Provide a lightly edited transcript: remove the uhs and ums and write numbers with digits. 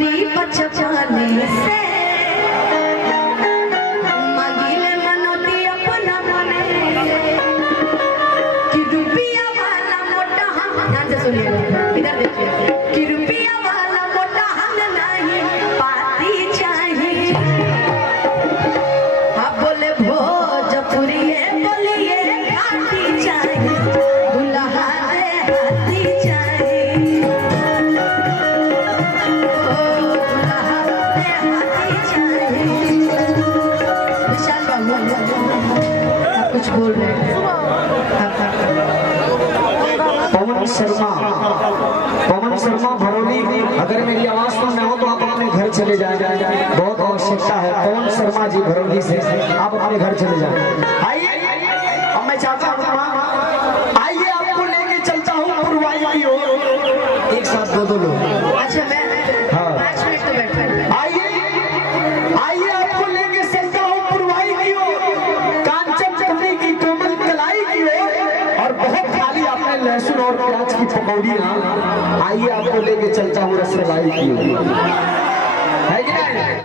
मरी बचपने से मांगिले मनोती अपना मने कि रुपया वाला मोटा हम ध्यान से सुनिएगा इधर देखिए कि रुपया वाला मोटा हम नहीं पाती चाहिए। हाँ बोले भोजपुरी बोलिए खाती चाहिए दुल्हा दे हाथी चाहिए कुछ बोल रहे हैं। पवन शर्मा भरौली, अगर मेरी आवाज सुन रहे हो तो आप अपने घर चले जाए, बहुत आवश्यकता है। पवन शर्मा जी भरौली से आप अपने घर चले जाए। आइए, अब मैं चाहता हूँ आइए आपको लेके चलता हूँ पुरवाई की ओर। एक साथ दो लोग। अच्छा मैं 5 मिनट तो बैठ आइए आपको लेके चलता हूँ पुरवाई की ओर, कांचन चटनी की कोमल कलाई की ओर, और बहुत खाली आपने लहसुन और प्याज की पकौड़ी। आइए आपको लेके चलता हूँ रसमलाई की ओर। है कि नहीं?